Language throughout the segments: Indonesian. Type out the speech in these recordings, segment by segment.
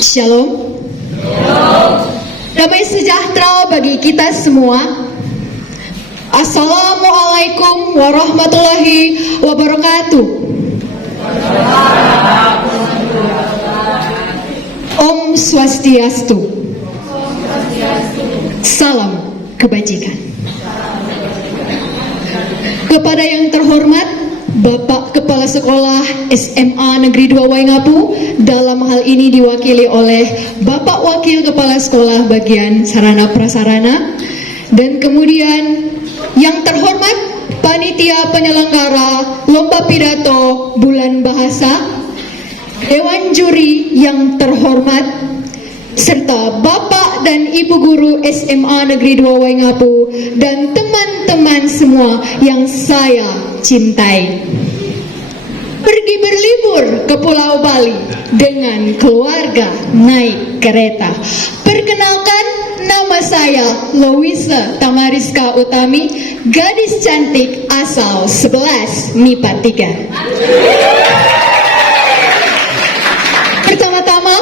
Shalom. Damai sejahtera bagi kita semua. Assalamualaikum warahmatullahi wabarakatuh. Om Swastiastu. Salam kebajikan. Kepada yang terhormat Bapak Kepala Sekolah SMA Negeri 2 Waingapu, dalam hal ini diwakili oleh Bapak Wakil Kepala Sekolah Bagian Sarana Prasarana, dan kemudian yang terhormat Panitia Penyelenggara Lomba Pidato Bulan Bahasa, Dewan Juri yang terhormat, serta Bapak dan Ibu Guru SMA Negeri 2 Waingapu, dan teman-teman semua yang saya cintai. Pergi berlibur ke Pulau Bali dengan keluarga naik kereta. Perkenalkan, nama saya Louisa Tamariska Utami, gadis cantik asal 11 MIPA 3. Pertama-tama,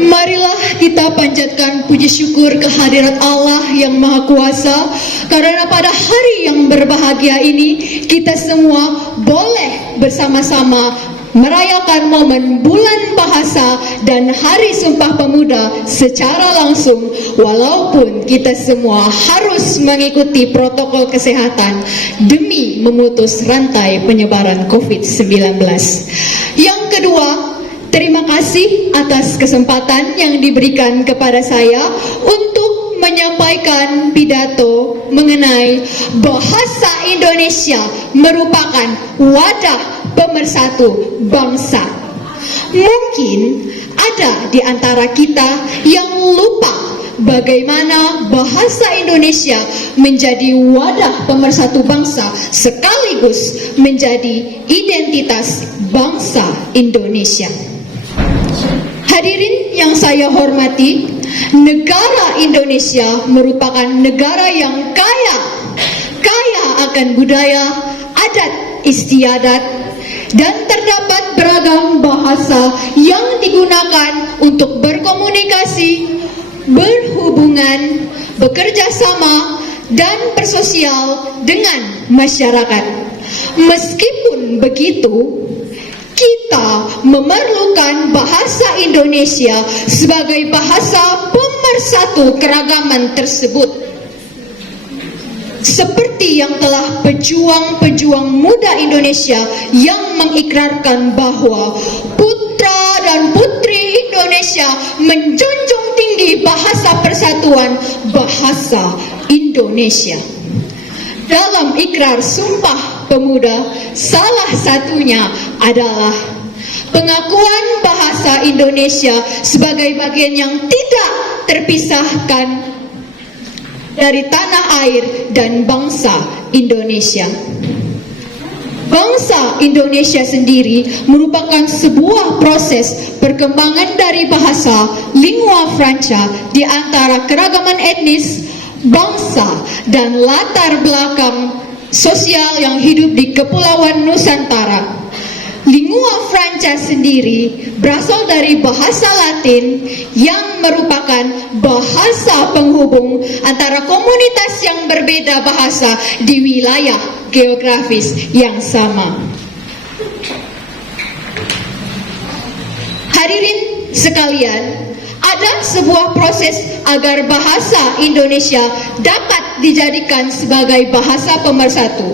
marilah kita panjatkan puji syukur kehadirat Allah yang Maha Kuasa, karena pada hari yang berbahagia ini kita semua boleh bersama-sama merayakan momen Bulan Bahasa dan Hari Sumpah Pemuda secara langsung, walaupun kita semua harus mengikuti protokol kesehatan demi memutus rantai penyebaran COVID-19. Yang kedua, terima kasih atas kesempatan yang diberikan kepada saya untuk menyampaikan pidato mengenai bahasa Indonesia merupakan wadah pemersatu bangsa. Mungkin ada di antara kita yang lupa bagaimana bahasa Indonesia menjadi wadah pemersatu bangsa sekaligus menjadi identitas bangsa Indonesia. Hadirin yang saya hormati, negara Indonesia merupakan negara yang kaya akan budaya, adat istiadat, dan terdapat beragam bahasa yang digunakan untuk berkomunikasi, berhubungan, bekerja sama, dan bersosial dengan masyarakat. Meskipun begitu, kita memerlukan bahasa Indonesia sebagai bahasa pemersatu keragaman tersebut. Seperti yang telah pejuang-pejuang muda Indonesia yang mengikrarkan bahwa putra dan putri Indonesia menjunjung tinggi bahasa persatuan, bahasa Indonesia. Dalam ikrar Sumpah Pemuda, salah satunya adalah pengakuan bahasa Indonesia sebagai bagian yang tidak terpisahkan dari tanah air dan bangsa Indonesia. Bangsa Indonesia sendiri merupakan sebuah proses perkembangan dari bahasa lingua franca di antara keragaman etnis, bangsa, dan latar belakang sosial yang hidup di Kepulauan Nusantara. Lingua franca sendiri berasal dari bahasa Latin yang merupakan bahasa penghubung antara komunitas yang berbeda bahasa di wilayah geografis yang sama. Hadirin sekalian, ada sebuah proses agar bahasa Indonesia dapat dijadikan sebagai bahasa pemersatu.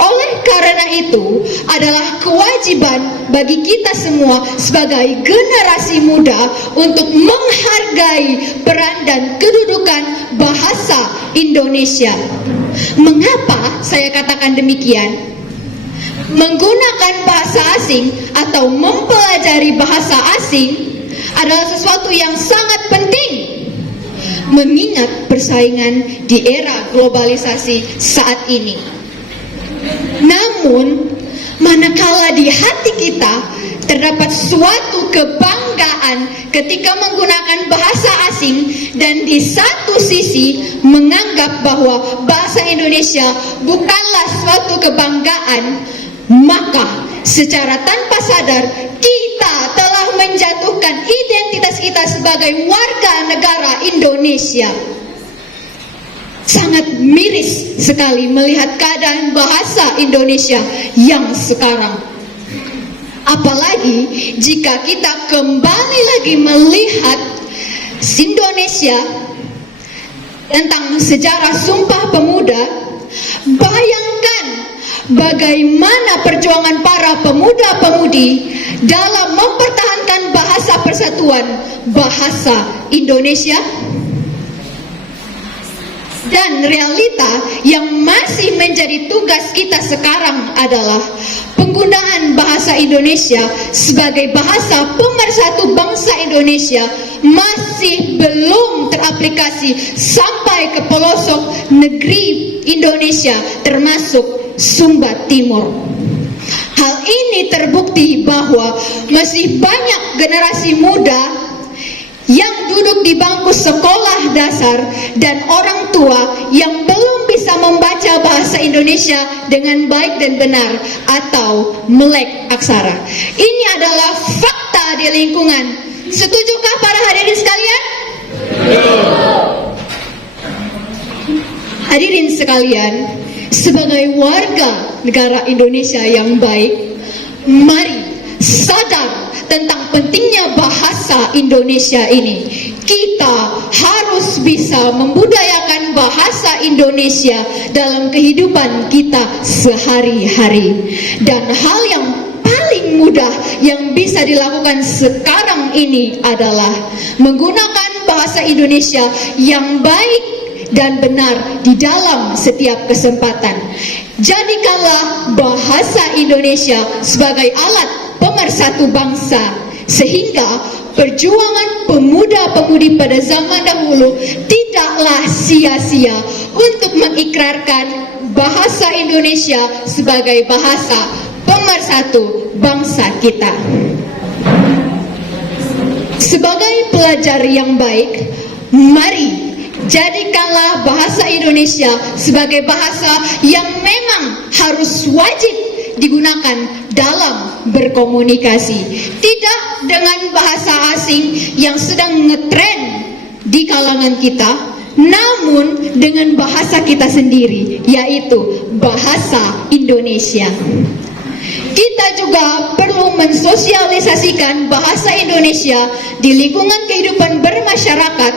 Oleh karena itu, adalah kewajiban bagi kita semua sebagai generasi muda untuk menghargai peran dan kedudukan bahasa Indonesia. Mengapa saya katakan demikian? Menggunakan bahasa asing atau mempelajari bahasa asing adalah sesuatu yang sangat penting, mengingat persaingan di era globalisasi saat ini. Namun, manakala di hati kita terdapat suatu kebanggaan ketika menggunakan bahasa asing, dan di satu sisi menganggap bahwa bahasa Indonesia bukanlah suatu kebanggaan, maka secara tanpa sadar kita telah menjatuhkan identitas kita sebagai sebagai warga negara Indonesia. Sangat miris sekali melihat keadaan bahasa Indonesia yang sekarang. Apalagi jika kita kembali lagi melihat Indonesia tentang sejarah Sumpah Pemuda, bayangkan bagaimana perjuangan para pemuda-pemudi dalam mempertahankan bahasa persatuan bahasa Indonesia. Dan realita yang masih menjadi tugas kita sekarang adalah penggunaan bahasa Indonesia sebagai bahasa pemersatu bangsa Indonesia masih belum teraplikasi sampai ke pelosok negeri Indonesia termasuk Sumba Timur. Hal ini terbukti bahwa masih banyak generasi muda yang duduk di bangku sekolah dasar dan orang tua yang belum bisa membaca bahasa Indonesia dengan baik dan benar atau melek aksara. Ini adalah fakta di lingkungan. Setujukah para hadirin sekalian? Hadirin sekalian, sebagai warga negara Indonesia yang baik, mari sadar tentang pentingnya bahasa Indonesia ini. Kita harus bisa membudayakan bahasa Indonesia dalam kehidupan kita sehari-hari. Dan hal yang paling mudah yang bisa dilakukan sekarang ini adalah menggunakan bahasa Indonesia yang baik dan benar di dalam setiap kesempatan. Jadikanlah bahasa Indonesia sebagai alat pemersatu bangsa, sehingga perjuangan pemuda-pemudi pada zaman dahulu tidaklah sia-sia untuk mengikrarkan bahasa Indonesia sebagai bahasa pemersatu bangsa kita. Sebagai pelajar yang baik, mari jadikanlah bahasa Indonesia sebagai bahasa yang memang harus wajib digunakan dalam berkomunikasi. Tidak dengan bahasa asing yang sedang ngetren di kalangan kita, namun dengan bahasa kita sendiri, yaitu bahasa Indonesia. Kita juga perlu mensosialisasikan bahasa Indonesia di lingkungan kehidupan bermasyarakat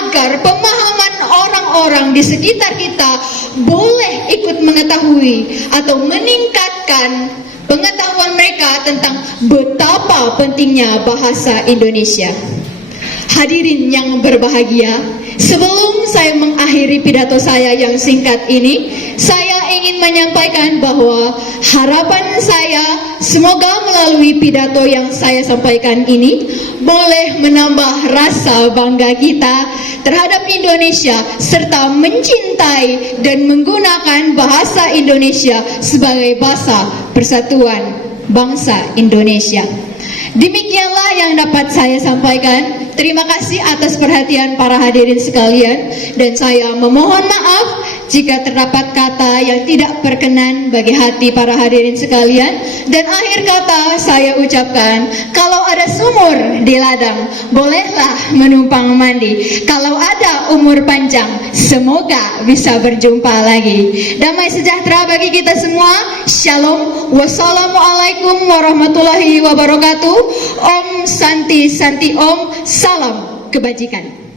agar pemahaman orang-orang di sekitar kita boleh ikut mengetahui atau meningkatkan pengetahuan mereka tentang betapa pentingnya bahasa Indonesia. Hadirin yang berbahagia, sebelum saya mengakhiri pidato saya yang singkat ini, saya ingin menyampaikan bahwa harapan saya semoga melalui pidato yang saya sampaikan ini boleh menambah rasa bangga kita terhadap Indonesia serta mencintai dan menggunakan bahasa Indonesia sebagai bahasa persatuan bangsa Indonesia. Demikianlah yang dapat saya sampaikan. Terima kasih atas perhatian para hadirin sekalian, dan saya memohon maaf jika terdapat kata yang tidak berkenan bagi hati para hadirin sekalian. Dan akhir kata saya ucapkan, kalau ada sumur di ladang, bolehlah menumpang mandi. Kalau ada umur panjang, semoga bisa berjumpa lagi. Damai sejahtera bagi kita semua. Shalom. Wassalamualaikum warahmatullahi wabarakatuh. Om Santi Santi Om. Salam kebajikan.